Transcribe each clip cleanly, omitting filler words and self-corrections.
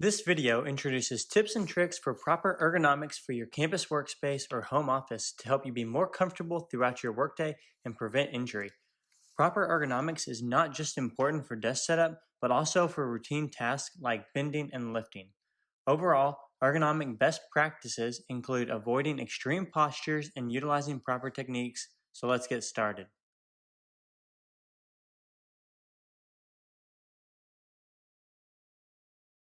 This video introduces tips and tricks for proper ergonomics for your campus workspace or home office to help you be more comfortable throughout your workday and prevent injury. Proper ergonomics is not just important for desk setup, but also for routine tasks like bending and lifting. Overall, ergonomic best practices include avoiding extreme postures and utilizing proper techniques. So let's get started.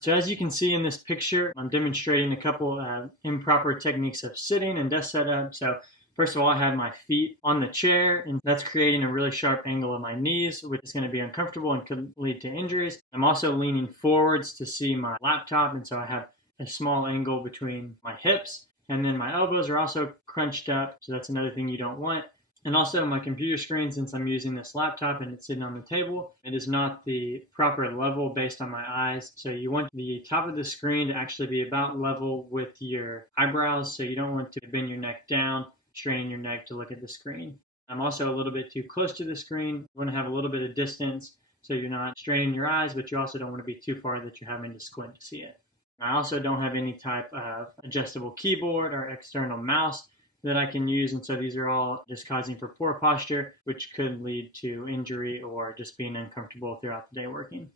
So as you can see in this picture, I'm demonstrating a couple improper techniques of sitting and desk setup. So first of all, I have my feet on the chair, and that's creating a really sharp angle in my knees, which is going to be uncomfortable and could lead to injuries. I'm also leaning forwards to see my laptop, and so I have a small angle between my hips, and then my elbows are also crunched up, so that's another thing you don't want. And also my computer screen, since I'm using this laptop and it's sitting on the table, it is not the proper level based on my eyes. So you want the top of the screen to actually be about level with your eyebrows. So you don't want to bend your neck down, straining your neck to look at the screen. I'm also a little bit too close to the screen. You want to have a little bit of distance so you're not straining your eyes, but you also don't want to be too far that you're having to squint to see it. I also don't have any type of adjustable keyboard or external mouse that I can use, and so these are all just causing for poor posture, which could lead to injury or just being uncomfortable throughout the day working.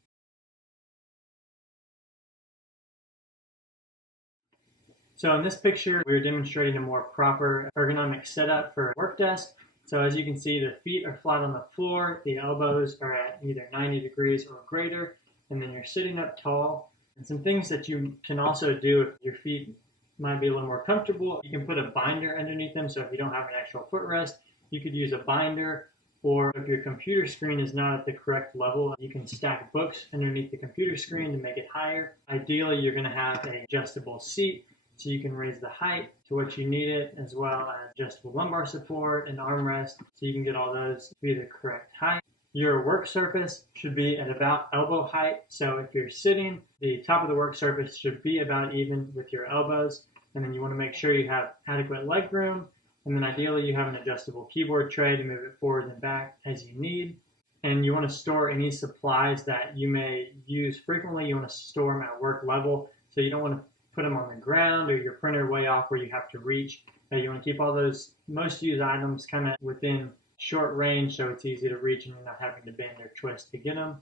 So in this picture, we're demonstrating a more proper ergonomic setup for a work desk. So as you can see, the feet are flat on the floor, the elbows are at either 90 degrees or greater, and then you're sitting up tall. And some things that you can also do if your feet might be a little more comfortable, you can put a binder underneath them. So if you don't have an actual footrest, you could use a binder, or if your computer screen is not at the correct level, you can stack books underneath the computer screen to make it higher. Ideally, you're going to have an adjustable seat so you can raise the height to what you need it, as well as adjustable lumbar support and armrest so you can get all those to be the correct height. Your work surface should be at about elbow height. So if you're sitting, the top of the work surface should be about even with your elbows. And then you want to make sure you have adequate leg room. And then ideally you have an adjustable keyboard tray to move it forward and back as you need. And you want to store any supplies that you may use frequently. You want to store them at work level. So you don't want to put them on the ground or your printer way off where you have to reach. You want to keep all those most used items kind of within short range so it's easy to reach and you're not having to bend or twist to get them.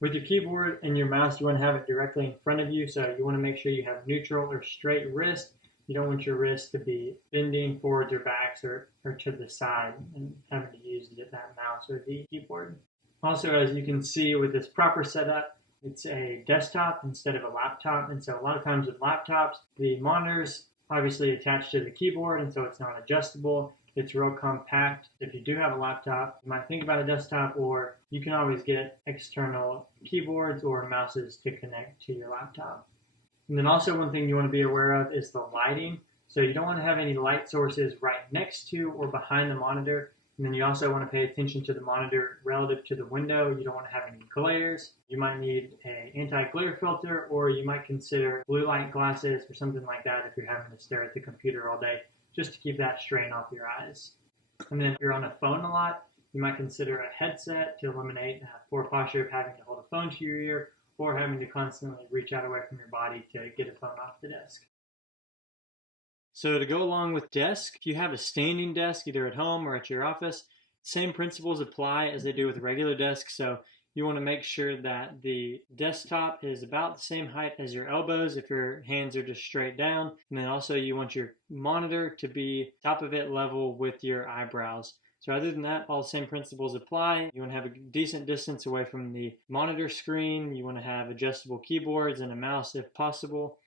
With your keyboard and your mouse, you want to have it directly in front of you, so you want to make sure you have neutral or straight wrist. You don't want your wrist to be bending forwards or backs or to the side and having to use that mouse or the keyboard. Also, as you can see with this proper setup, it's a desktop instead of a laptop, and so a lot of times with laptops, the monitor's obviously attached to the keyboard, and so it's not adjustable. It's real compact. If you do have a laptop, you might think about a desktop, or you can always get external keyboards or mouses to connect to your laptop. And then also one thing you want to be aware of is the lighting. So you don't want to have any light sources right next to or behind the monitor. And then you also want to pay attention to the monitor relative to the window. You don't want to have any glares. You might need an anti-glare filter, or you might consider blue light glasses or something like that if you're having to stare at the computer all day, just to keep that strain off your eyes. And then if you're on a phone a lot, you might consider a headset to eliminate poor posture of having to hold a phone to your ear or having to constantly reach out away from your body to get a phone off the desk. So to go along with desk, if you have a standing desk either at home or at your office, same principles apply as they do with regular desks. So you want to make sure that the desktop is about the same height as your elbows if your hands are just straight down. And then also you want your monitor to be top of it level with your eyebrows. So other than that, all the same principles apply. You want to have a decent distance away from the monitor screen. You want to have adjustable keyboards and a mouse if possible.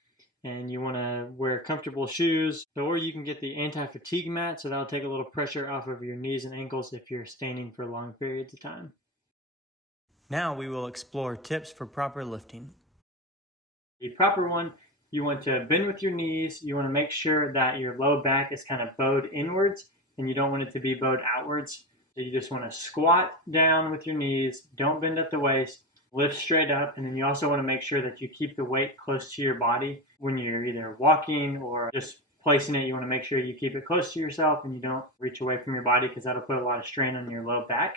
And you want to wear comfortable shoes, or you can get the anti-fatigue mat, so that'll take a little pressure off of your knees and ankles if you're standing for long periods of time. Now we will explore tips for proper lifting. The proper one, you want to bend with your knees. You want to make sure that your low back is kind of bowed inwards, and you don't want it to be bowed outwards. So you just want to squat down with your knees, don't bend at the waist, lift straight up, and then you also want to make sure that you keep the weight close to your body when you're either walking or just placing it. You want to make sure you keep it close to yourself and you don't reach away from your body, because that'll put a lot of strain on your low back.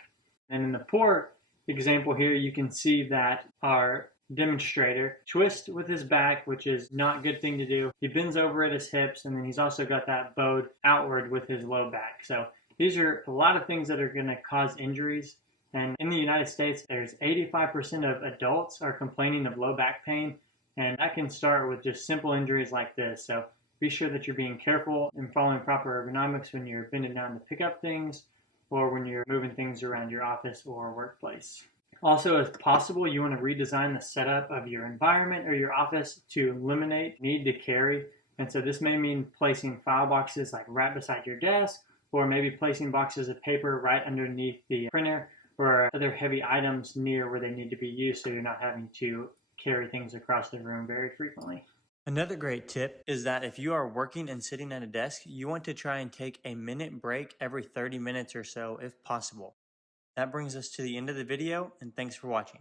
And in the poor example here, you can see that our demonstrator, twist with his back, which is not a good thing to do. He bends over at his hips, and then he's also got that bowed outward with his low back. So these are a lot of things that are going to cause injuries. And in the United States, there's 85% of adults are complaining of low back pain, and that can start with just simple injuries like this. So be sure that you're being careful and following proper ergonomics when you're bending down to pick up things or when you're moving things around your office or workplace. Also, if possible, you want to redesign the setup of your environment or your office to eliminate need to carry. And so this may mean placing file boxes like right beside your desk, or maybe placing boxes of paper right underneath the printer, or other heavy items near where they need to be used so you're not having to carry things across the room very frequently. Another great tip is that if you are working and sitting at a desk, you want to try and take a minute break every 30 minutes or so if possible. That brings us to the end of the video, and thanks for watching.